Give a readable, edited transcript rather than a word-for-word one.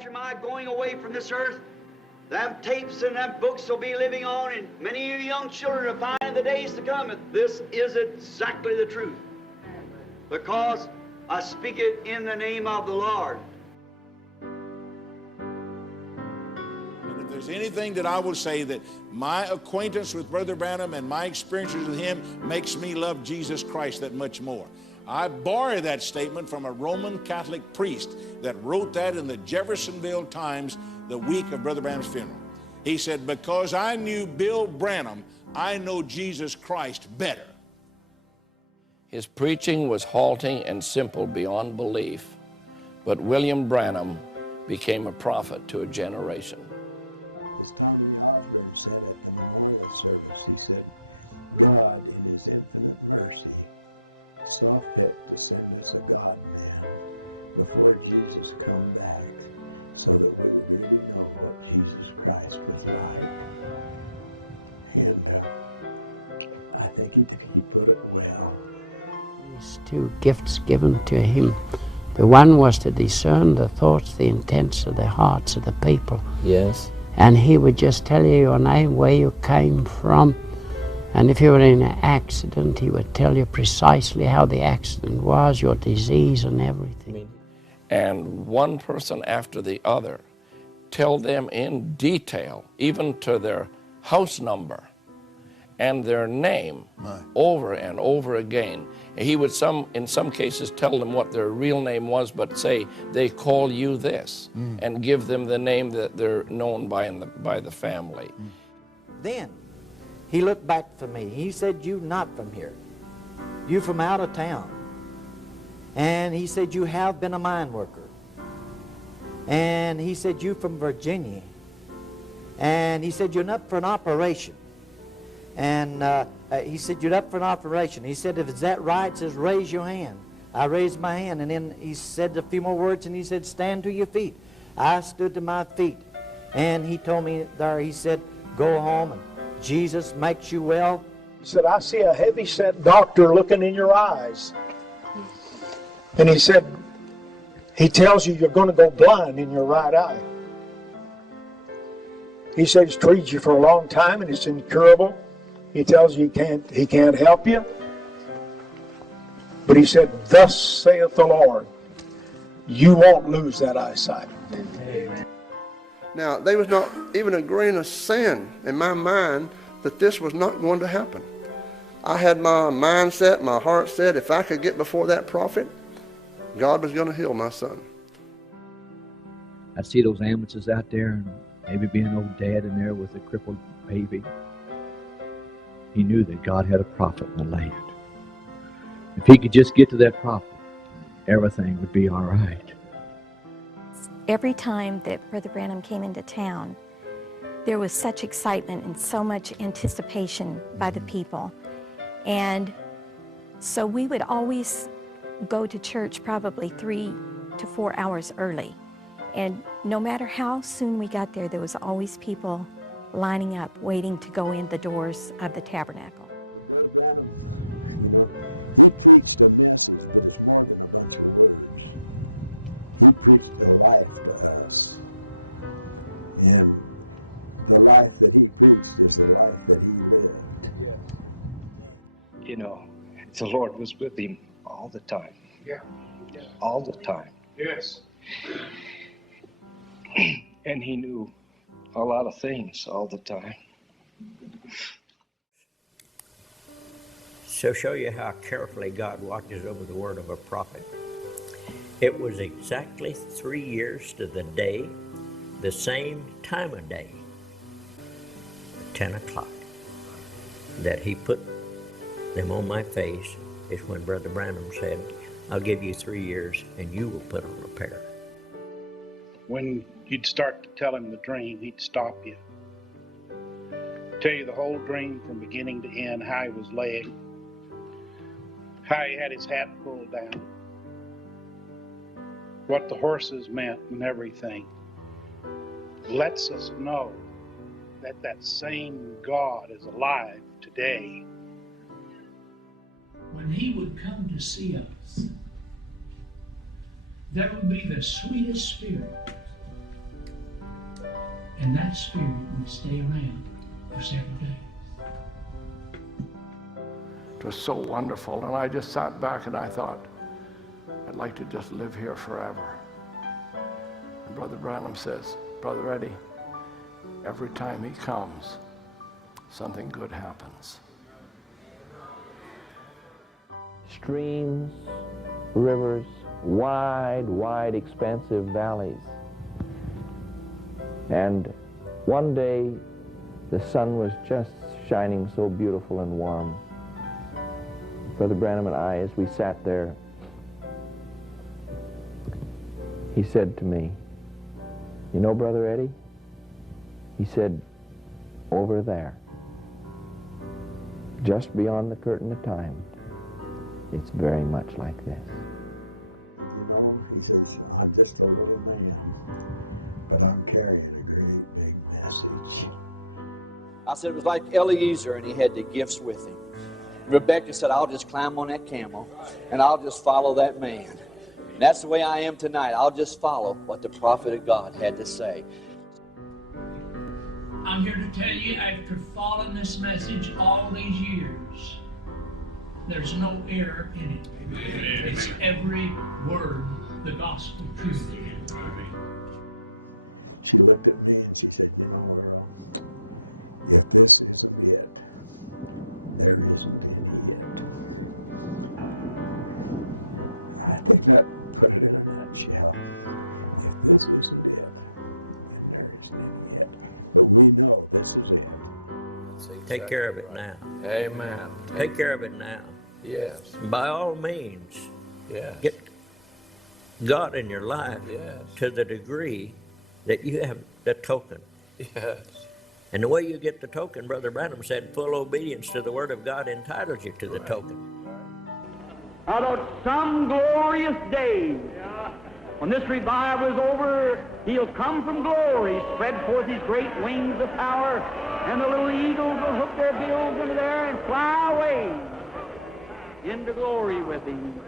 after my going away from this earth, them tapes and them books will be living on, and many of you young children will find in the days to come that this is exactly the truth. Because I speak it in the name of the Lord. And if there's anything that I will say, that my acquaintance with Brother Branham and my experiences with him makes me love Jesus Christ that much more. I borrow that statement from a Roman Catholic priest that wrote that in the Jeffersonville Times the week of Brother Branham's funeral. He said, because I knew Bill Branham, I know Jesus Christ better. His preaching was halting and simple beyond belief, but William Branham became a prophet to a generation. As Tommy Osborne said at the memorial service, he said, God in his infinite mercy saw fit to send us a God-man before Jesus come back, so that we would really know what Jesus Christ was like. And I think he put it well. These two gifts given to him. The one was to discern the thoughts, the intents of the hearts of the people. Yes. And he would just tell you your name, where you came from. And if you were in an accident, he would tell you precisely how the accident was, your disease and everything. And one person after the other, tell them in detail, even to their house number and their name, over and over again. He would in some cases tell them what their real name was, but say, they call you this, and give them the name that they're known by the family. Then he looked back for me. He said, you not from here. You from out of town. And he said, you have been a mine worker. And he said, you from Virginia. And he said, you're up for an operation. And he said, you're up for an operation. He said, if it's that right, says, raise your hand. I raised my hand, and then he said a few more words, and he said, stand to your feet. I stood to my feet. And he told me there, he said, go home, and Jesus makes you well. He said, I see a heavy-set doctor looking in your eyes. And he said, he tells you you're going to go blind in your right eye. He said he's treated you for a long time and it's incurable. He tells you he can't help you. But he said, thus saith the Lord, you won't lose that eyesight. Amen. Now, there was not even a grain of sin in my mind that this was not going to happen. I had my mindset, my heart set, if I could get before that prophet, God was going to heal my son. I see those ambulances out there, and maybe being an old dad in there with a crippled baby. He knew that God had a prophet in the land. If he could just get to that prophet, everything would be all right. Every time that Brother Branham came into town, there was such excitement and so much anticipation by the people. And so we would always go to church probably 3 to 4 hours early. And no matter how soon we got there, there was always people lining up, waiting to go in the doors of the tabernacle. Brother Branham, he preached a message that was more than a bunch of words. He preached the life to us. And the life that he preached is the life that he lived. You know, the Lord was with him all the time. Yeah. All the time. Yes. And he knew a lot of things all the time. So show you how carefully God watches over the word of a prophet. It was exactly 3 years to the day, the same time of day, 10 o'clock, that he put them on my face is when Brother Branham said, I'll give you 3 years and you will put on a pair. When you'd start to tell him the dream, he'd stop you. Tell you the whole dream from beginning to end, how he was laying, how he had his hat pulled down, what the horses meant and everything. Lets us know that that same God is alive today. When he would come to see us, there would be the sweetest spirit And that spirit would stay around for several days. It was so wonderful, and I just sat back and I thought, I'd like to just live here forever. And Brother Branham says, Brother Eddie, every time he comes, something good happens. Streams, rivers, wide, expansive valleys. And one day, the sun was just shining so beautiful and warm. Brother Branham and I, as we sat there, he said to me, you know, Brother Eddie, he said, over there, just beyond the curtain of time, it's very much like this. You know, he says, I'm just a little man, but I'm carrying a great big message. I said it was like Eliezer, and he had the gifts with him. Rebecca said, I'll just climb on that camel, and I'll just follow that man. And that's the way I am tonight. I'll just follow what the prophet of God had to say. I'm here to tell you, after following this message all these years, there's no error in it. It's every word, the gospel truth. She looked at me and she said, you know, Earl, if this isn't it, there isn't any yet. I think that put it in a nutshell. If this isn't it, then there isn't any yet. But we know this is it. Take care of it now. Amen. Take care of it now. Yes. By all means, Yes. get God in your life Yes. to the degree that you have the token. Yes. And the way you get the token, Brother Branham said, full obedience to the Word of God entitles you to the token. Out some glorious day, when this revival is over, he'll come from glory, spread forth his great wings of power, and the little eagles will hook their bills into there and fly away into glory with him.